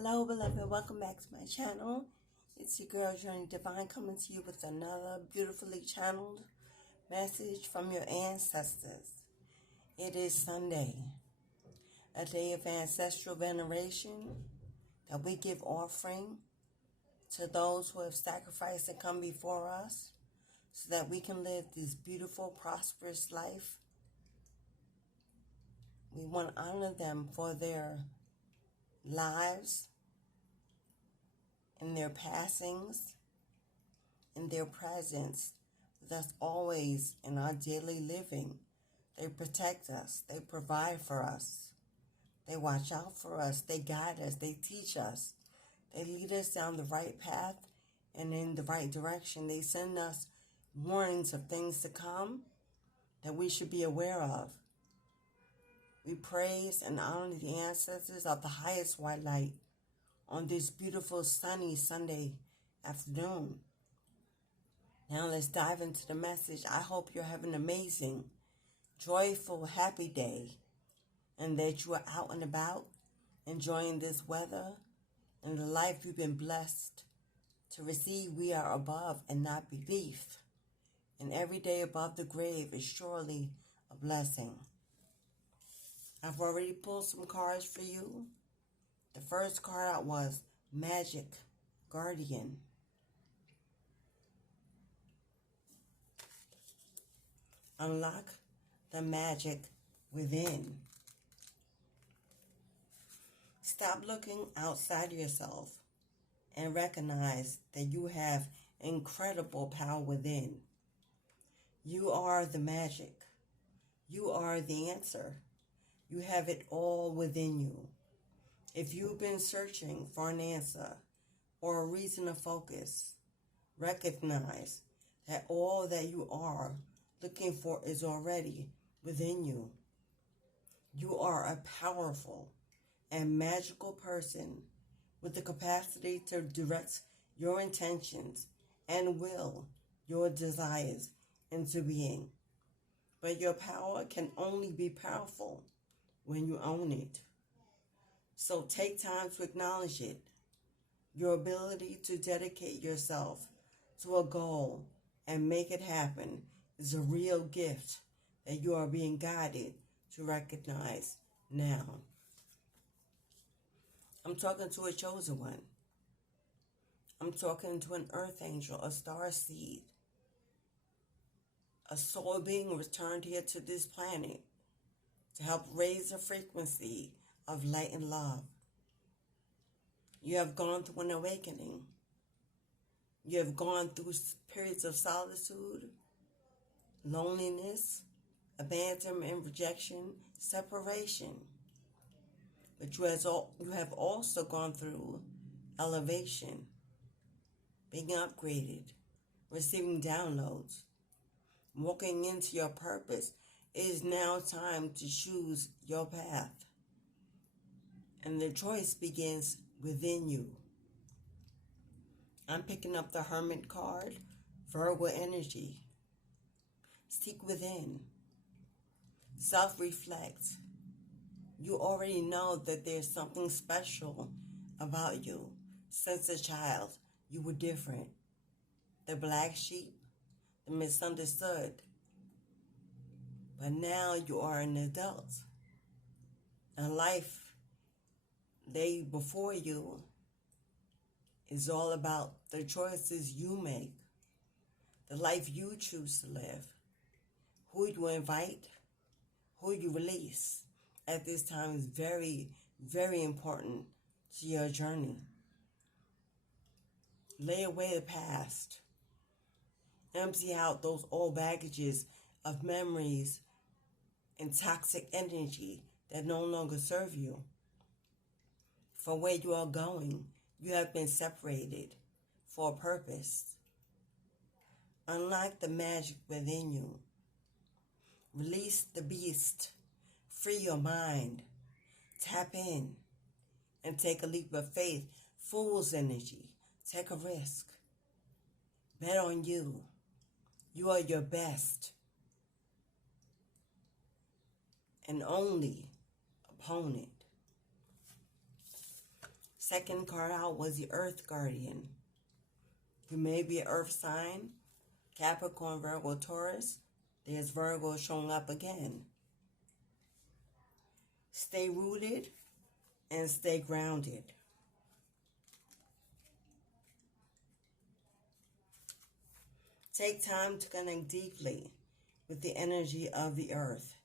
Hello, beloved. Welcome back to my channel. It's your girl, Journey Divine, coming to you with another beautifully channeled message from your ancestors. It is Sunday, a day of ancestral veneration, that we give offering to those who have sacrificed and come before us so that we can live this beautiful, prosperous life. We want to honor them for their lives, in their passings, in their presence with us always in our daily living. They protect us. They provide for us. They watch out for us. They guide us. They teach us. They lead us down the right path and in the right direction. They send us warnings of things to come that we should be aware of. We praise and honor the ancestors of the highest white light on this beautiful sunny Sunday afternoon. Now let's dive into the message. I hope you're having an amazing, joyful, happy day, and that you are out and about enjoying this weather and the life you've been blessed to receive. We are above and not beneath, and every day above the grave is surely a blessing. I've already pulled some cards for you. The first card out was Magic Guardian. Unlock the magic within. Stop looking outside yourself and recognize that you have incredible power within. You are the magic. You are the answer. You have it all within you. If you've been searching for an answer or a reason to focus, recognize that all that you are looking for is already within you. You are a powerful and magical person with the capacity to direct your intentions and will your desires into being. But your power can only be powerful when you own it. So take time to acknowledge it. Your ability to dedicate yourself to a goal and make it happen is a real gift that you are being guided to recognize now. I'm talking to a chosen one. I'm talking to an earth angel, a star seed, a soul being returned here to this planet to help raise the frequency of light and love. You have gone through an awakening. You have gone through periods of solitude, loneliness, abandonment, rejection, separation. But you have also gone through elevation, being upgraded, receiving downloads, walking into your purpose. It is now time to choose your path. And the choice begins within you. I'm picking up the Hermit card, Virgo energy. Seek within. Self-reflect. You already know that there's something special about you. Since a child, you were different. The black sheep, the misunderstood. But now you are an adult. And life lay before you is all about the choices you make, the life you choose to live, who you invite, who you release at this time is very, very important to your journey. Lay away the past. Empty out those old baggages of memories and toxic energy that no longer serve you. For where you are going, you have been separated for a purpose. Unlock the magic within you. Release the beast. Free your mind. Tap in and take a leap of faith. Fool's energy. Take a risk. Bet on you. You are your best and only opponent. Second card out was the Earth Guardian. You may be an Earth sign, Capricorn, Virgo, Taurus. There's Virgo showing up again. Stay rooted and stay grounded. Take time to connect deeply with the energy of the earth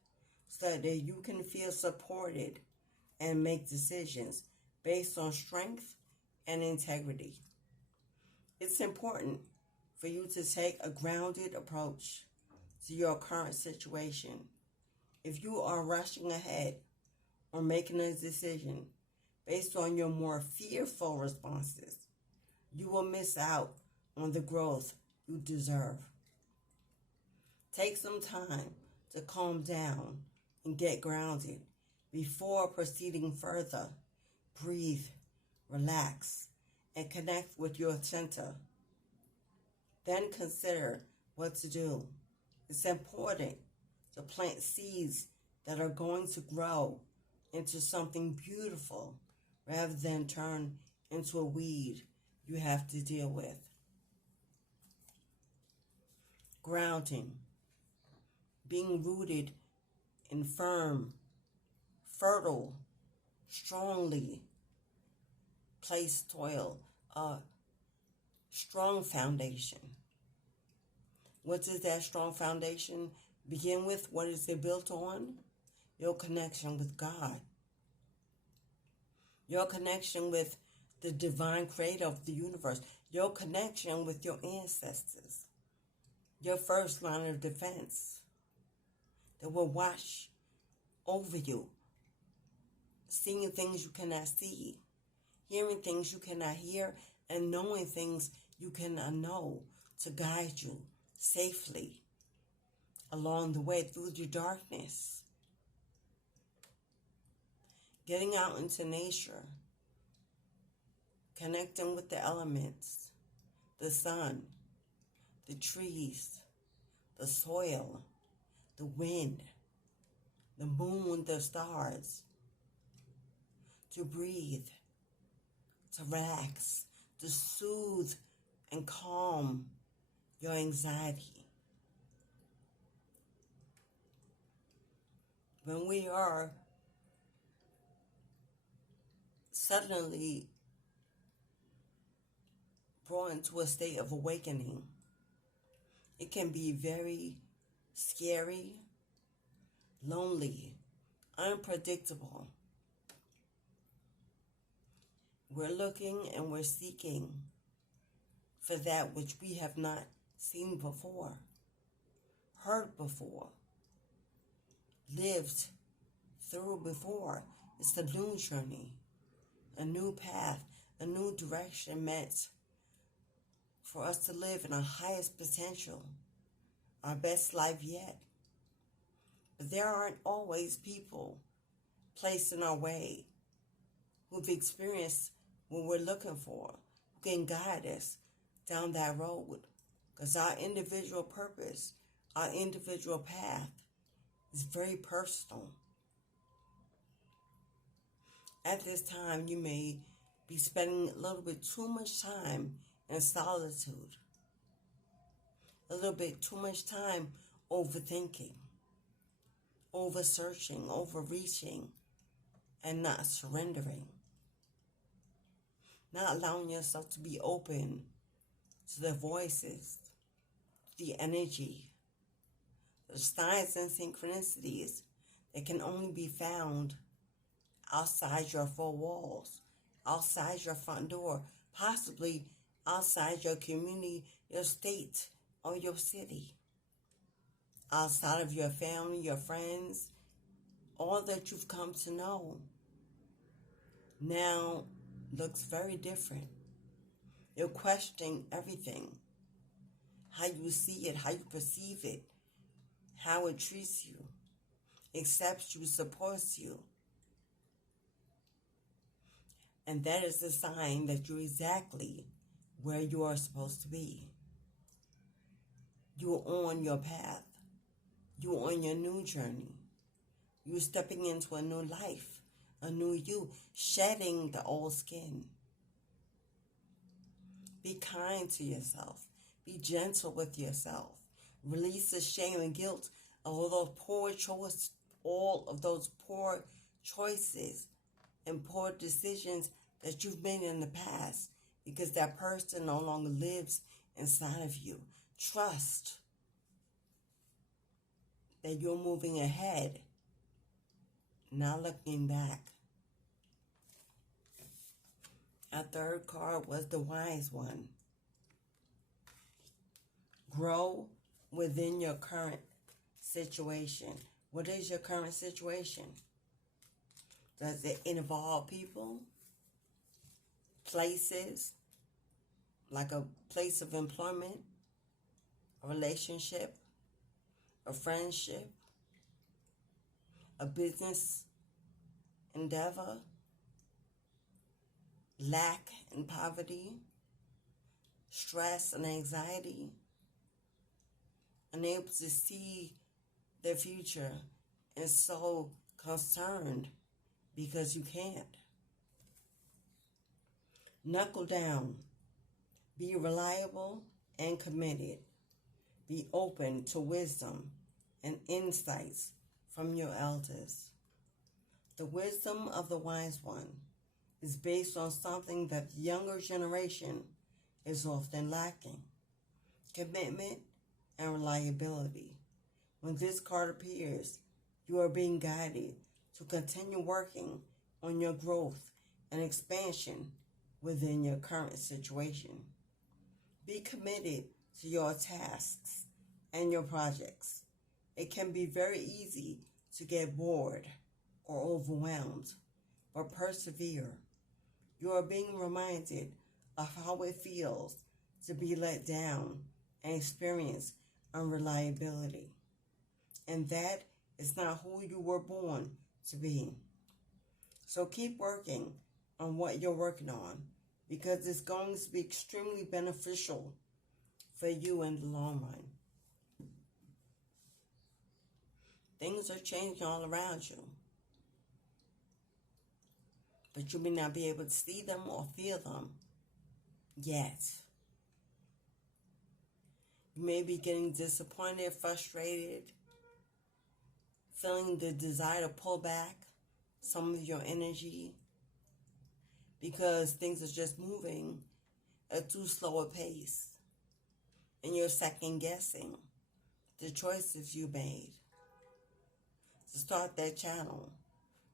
so that you can feel supported and make decisions based on strength and integrity. It's important for you to take a grounded approach to your current situation. If you are rushing ahead or making a decision based on your more fearful responses, you will miss out on the growth you deserve. Take some time to calm down and get grounded before proceeding further. Breathe, relax, and connect with your center. Then consider what to do. It's important to plant seeds that are going to grow into something beautiful rather than turn into a weed you have to deal with. Grounding. Being rooted in firm, fertile, strongly placed soil, a strong foundation. What does that strong foundation begin with? What is it built on? Your connection with God. Your connection with the divine creator of the universe. Your connection with your ancestors. Your first line of defense that will watch over you, seeing things you cannot see, hearing things you cannot hear, and knowing things you cannot know, to guide you safely along the way through the darkness. Getting out into nature, connecting with the elements, the sun, the trees, the soil, the wind, the moon, the stars, to breathe, to relax, to soothe and calm your anxiety. When we are suddenly brought into a state of awakening, it can be very scary, lonely, unpredictable. We're looking and we're seeking for that which we have not seen before, heard before, lived through before. It's a new journey, a new path, a new direction meant for us to live in our highest potential, our best life yet. But there aren't always people placed in our way who've experienced what we're looking for, who can guide us down that road. Because our individual purpose, our individual path is very personal. At this time, you may be spending a little bit too much time in solitude, a little bit too much time overthinking, over-searching, overreaching, and not surrendering, not allowing yourself to be open to the voices, the energy, the signs and synchronicities that can only be found outside your four walls, outside your front door, possibly outside your community, your state, or your city, outside of your family, your friends, all that you've come to know now looks very different. You're questioning everything, how you see it, how you perceive it, how it treats you, accepts you, supports you. And that is a sign that you're exactly where you are supposed to be. You're on your path. You're on your new journey. You're stepping into a new life, a new you, shedding the old skin. Be kind to yourself. Be gentle with yourself. Release the shame and guilt of all of those poor choices and poor decisions that you've made in the past, because that person no longer lives inside of you. Trust that you're moving ahead, not looking back. Our third card was the wise one. Grow within your current situation. What is your current situation? Does it involve people, places, like a place of employment, a relationship, a friendship, a business endeavor, lack and poverty, stress and anxiety, unable to see their future and so concerned because you can't? Knuckle down. Be reliable and committed. Be open to wisdom and insights from your elders. The wisdom of the wise one is based on something that the younger generation is often lacking: commitment and reliability. When this card appears, you are being guided to continue working on your growth and expansion within your current situation. Be committed to your tasks and your projects. It can be very easy to get bored or overwhelmed, but persevere. You are being reminded of how it feels to be let down and experience unreliability. And that is not who you were born to be. So keep working on what you're working on, because it's going to be extremely beneficial for you in the long run. Things are changing all around you, but you may not be able to see them or feel them yet. You may be getting disappointed, frustrated, feeling the desire to pull back some of your energy because things are just moving at too slow a pace, and you're second guessing the choices you made to start that channel,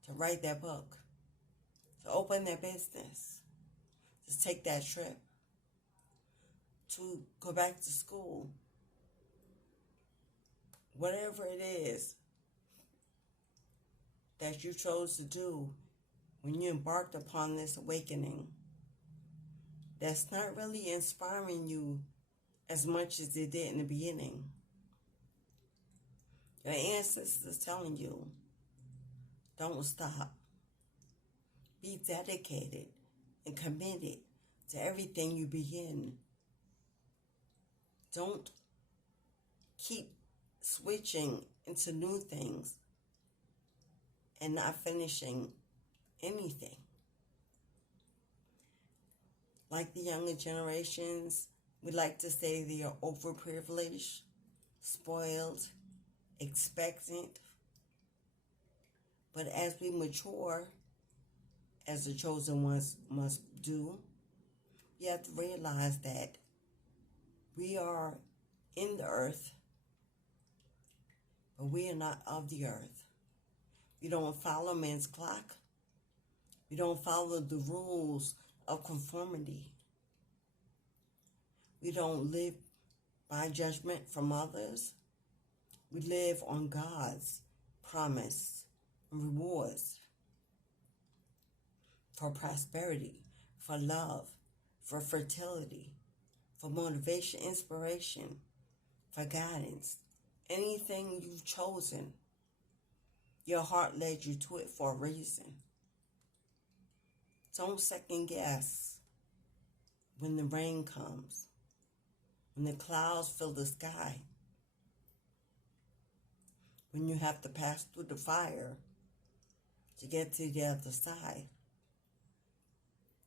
to write that book, to open that business, to take that trip, to go back to school. Whatever it is that you chose to do when you embarked upon this awakening, that's not really inspiring you as much as it did in the beginning. Your ancestors telling you, don't stop. Be dedicated and committed to everything you begin. Don't keep switching into new things and not finishing anything. Like the younger generations, we like to say they are overprivileged, spoiled, expectant. But as we mature, as the chosen ones must do, you have to realize that we are in the earth, but we are not of the earth. We don't follow man's clock. We don't follow the rules of conformity. We don't live by judgment from others. We live on God's promise and rewards for prosperity, for love, for fertility, for motivation, inspiration, for guidance. Anything you've chosen, your heart led you to it for a reason. Don't second guess when the rain comes, when the clouds fill the sky, when you have to pass through the fire to get to the other side.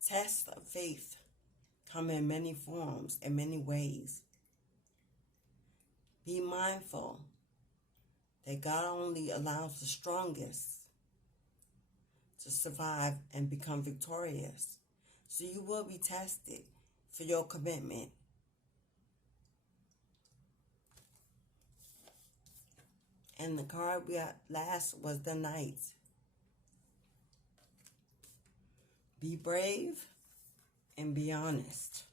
Tests of faith come in many forms and many ways. Be mindful that God only allows the strongest to survive and become victorious. So you will be tested for your commitment. And the card we got last was the Knight. Be brave and be honest.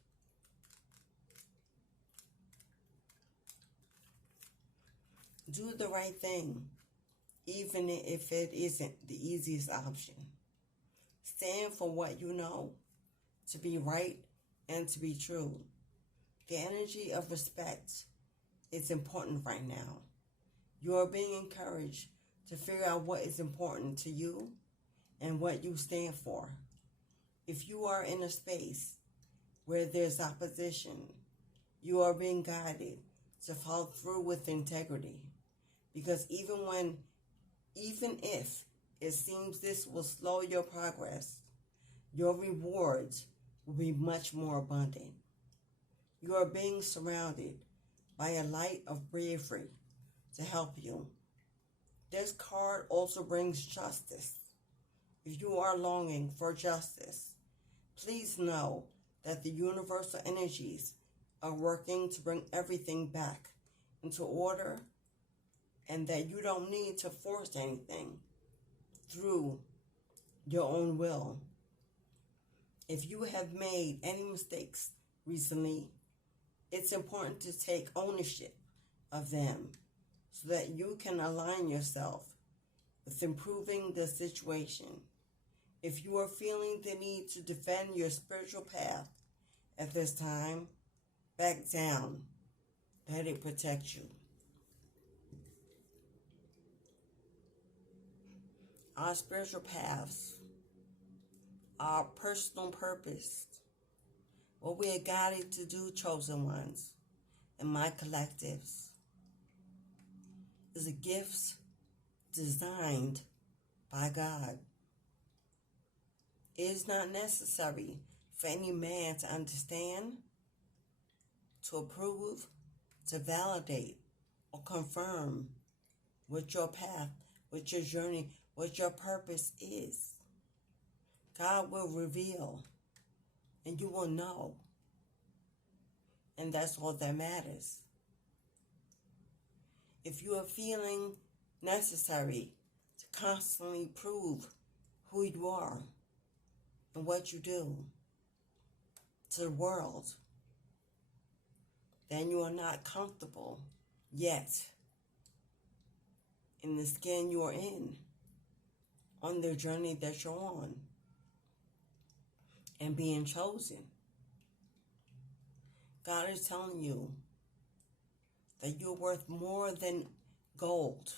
Do the right thing, even if it isn't the easiest option. Stand for what you know to be right and to be true. The energy of respect is important right now. You are being encouraged to figure out what is important to you and what you stand for. If you are in a space where there's opposition, you are being guided to follow through with integrity. Because even if it seems this will slow your progress, your rewards will be much more abundant. You are being surrounded by a light of bravery to help you. This card also brings justice. If you are longing for justice, please know that the universal energies are working to bring everything back into order, and that you don't need to force anything through your own will. If you have made any mistakes recently, it's important to take ownership of them so that you can align yourself with improving the situation. If you are feeling the need to defend your spiritual path at this time, back down. Let it protect you. Our spiritual paths, our personal purpose, what we are guided to do, chosen ones, and my collectives, is a gift designed by God. It is not necessary for any man to understand, to approve, to validate, or confirm what your path, what your journey, what your purpose is. God will reveal, and you will know. And that's all that matters. If you are feeling necessary to constantly prove who you are and what you do to the world, then you are not comfortable yet in the skin you are in, on the journey that you're on, and being chosen. God is telling you that you're worth more than gold,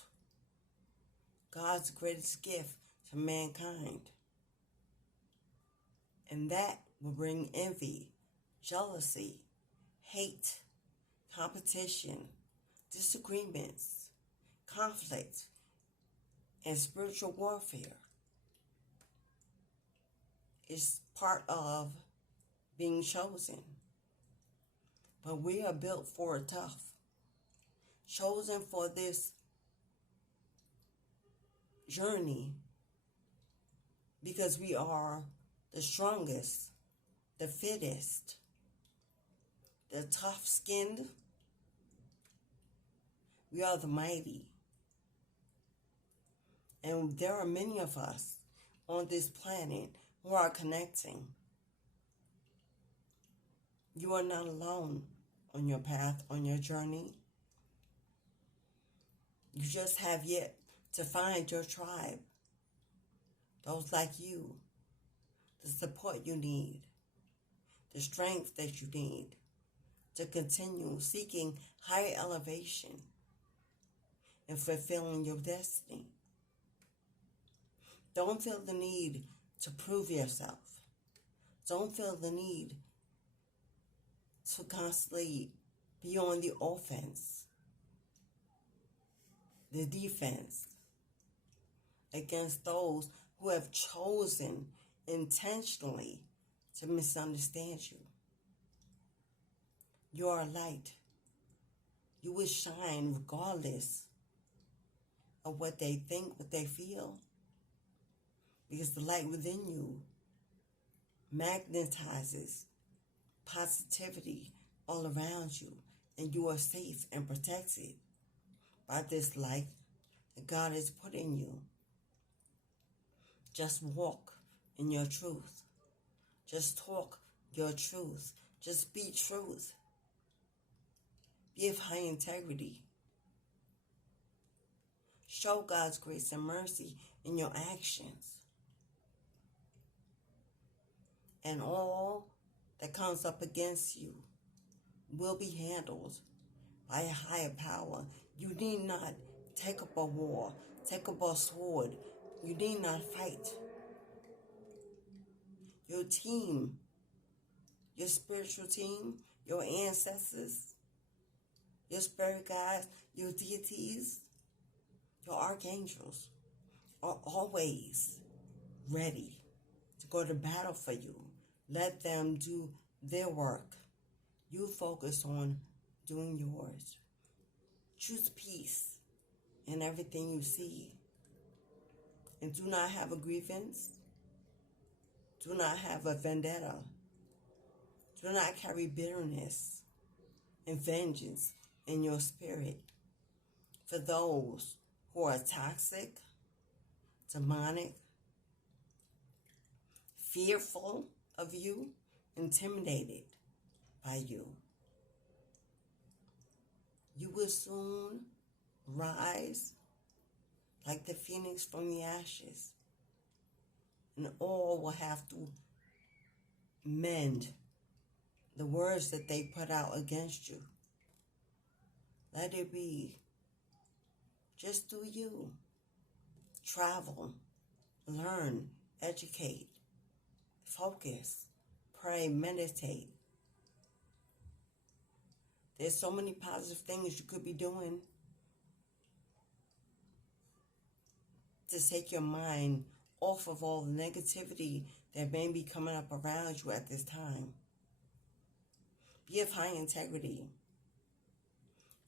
God's greatest gift to mankind. And that will bring envy, jealousy, hate, competition, disagreements, conflict, and spiritual warfare. It's part of being chosen. But we are built for it tough. Chosen for this journey because we are the strongest, the fittest, the tough-skinned. We are the mighty. And there are many of us on this planet who are connecting. You are not alone on your path, on your journey. You just have yet to find your tribe. Those like you. The support you need. The strength that you need to continue seeking higher elevation and fulfilling your destiny. Don't feel the need to prove yourself. Don't feel the need to constantly be on the offense, the defense, against those who have chosen intentionally to misunderstand you. You are a light. You will shine regardless of what they think, what they feel, because the light within you magnetizes positivity all around you, and you are safe and protected by this light that God has put in you. Just walk in your truth. Just talk your truth. Just be truth. Be of high integrity. Show God's grace and mercy in your actions. And all that comes up against you will be handled by a higher power. You need not take up a war, take up a sword. You need not fight. Your team, your spiritual team, your ancestors, your spirit guides, your deities, your archangels are always ready to go to battle for you. Let them do their work. You focus on doing yours. Choose peace in everything you see. And do not have a grievance. Do not have a vendetta. Do not carry bitterness and vengeance in your spirit for those who are toxic, demonic, fearful of you, intimidated by you. You will soon rise like the phoenix from the ashes, and all will have to mend the words that they put out against you. Let it be. Just do you. Travel, learn, educate, focus, pray, meditate. There's so many positive things you could be doing to take your mind off of all the negativity that may be coming up around you at this time. Be of high integrity.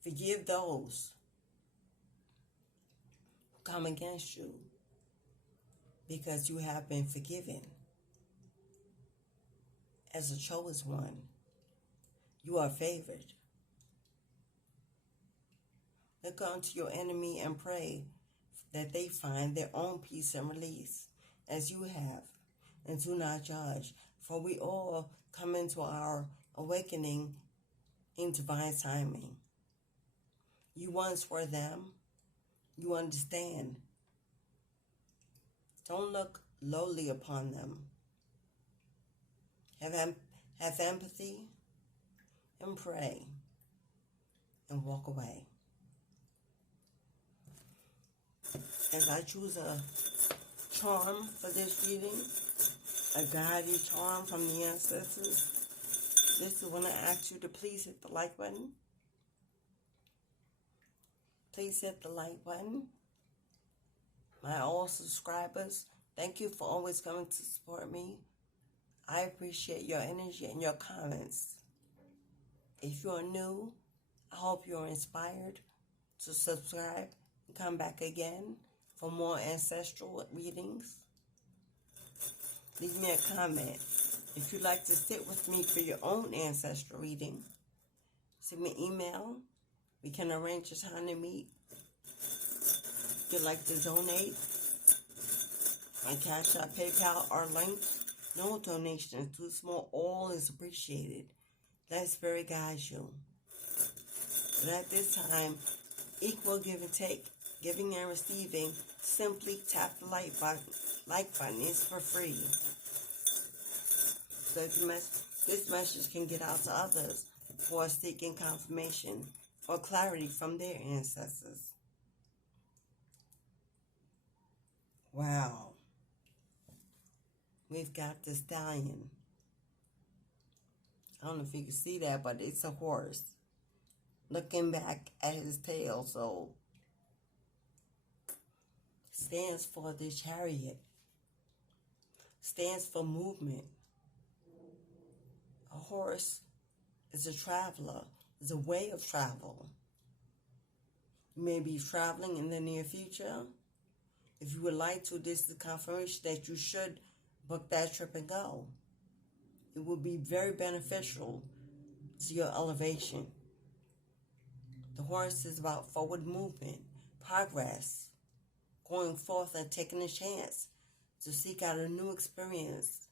Forgive those who come against you because you have been forgiven. As a chosen one, you are favored. Look unto your enemy and pray that they find their own peace and release as you have. And do not judge, for we all come into our awakening in divine timing. You once were them. You understand. Don't look lowly upon them. Have empathy and pray and walk away. As I choose a charm for this reading, a guiding charm from the ancestors, this is when I ask you to please hit the like button. Please hit the like button. My all subscribers, thank you for always coming to support me. I appreciate your energy and your comments. If you're new, I hope you're inspired to subscribe and come back again for more ancestral readings. Leave me a comment. If you'd like to sit with me for your own ancestral reading, send me an email. We can arrange a time to meet. If you'd like to donate, my Cashapp, PayPal are linked. No donations, too small, all is appreciated. Let Spirit guide you. But at this time, equal give and take, giving and receiving, simply tap the like button is for free. So if this message can get out to others who are seeking confirmation or clarity from their ancestors. Wow. We've got the stallion. I don't know if you can see that, but it's a horse looking back at his tail. So stands for the chariot, stands for movement. A horse is a traveler, is a way of travel. You may be traveling in the near future. If you would like to, this is confirmation that you should book that trip and go. It will be very beneficial to your elevation. The horse is about forward movement, progress, going forth and taking a chance to seek out a new experience,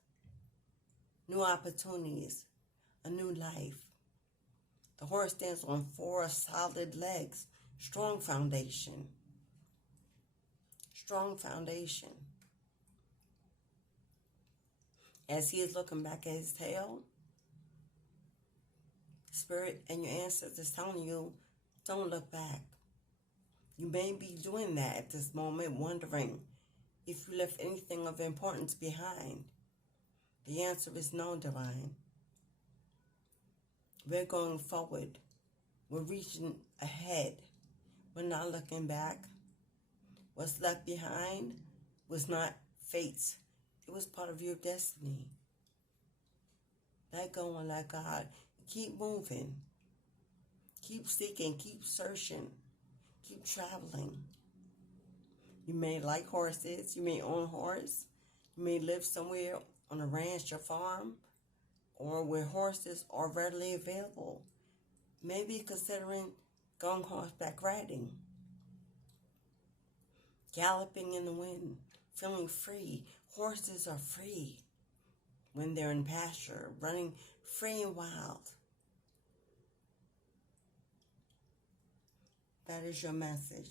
new opportunities, a new life. The horse stands on 4 solid legs, strong foundation. Strong foundation. As he is looking back at his tail, Spirit and your ancestors telling you, don't look back. You may be doing that at this moment, wondering if you left anything of importance behind. The answer is no, Divine. We're going forward. We're reaching ahead. We're not looking back. What's left behind was not fate's. It was part of your destiny. Let go and let God. Keep moving. Keep seeking. Keep searching. Keep traveling. You may like horses. You may own a horse. You may live somewhere on a ranch or farm, or where horses are readily available. Maybe considering going horseback riding. Galloping in the wind, feeling free. Horses are free when they're in pasture, running free and wild. That is your message.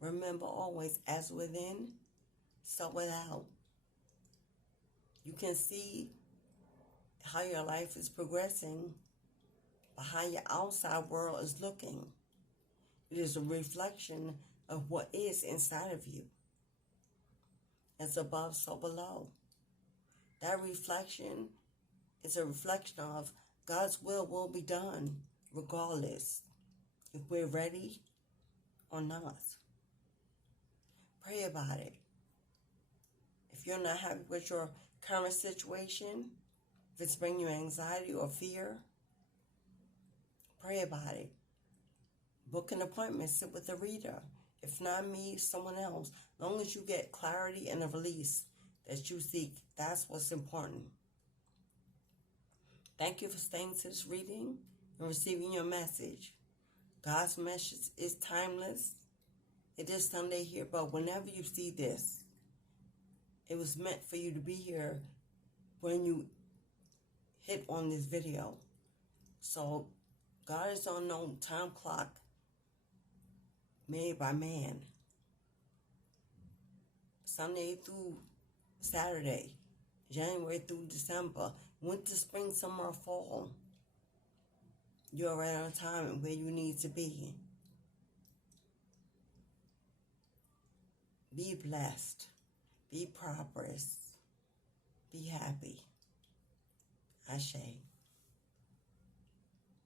Remember always, as within, so without. You can see how your life is progressing by how your outside world is looking. It is a reflection of what is inside of you. As above, so below. That reflection is a reflection of God's will be done, regardless if we're ready or not. Pray about it. If you're not happy with your current situation, if it's bringing you anxiety or fear, pray about it. Book an appointment, sit with a reader. If not me, someone else. As long as you get clarity and a release that you seek, that's what's important. Thank you for staying to this reading and receiving your message. God's message is timeless. It is Sunday here, but whenever you see this, it was meant for you to be here when you hit on this video. So God is on no time clock made by man. Sunday through Saturday, January through December, winter, spring, summer, fall. You're right on time where you need to be. Be blessed. Be prosperous. Be happy. Ashe.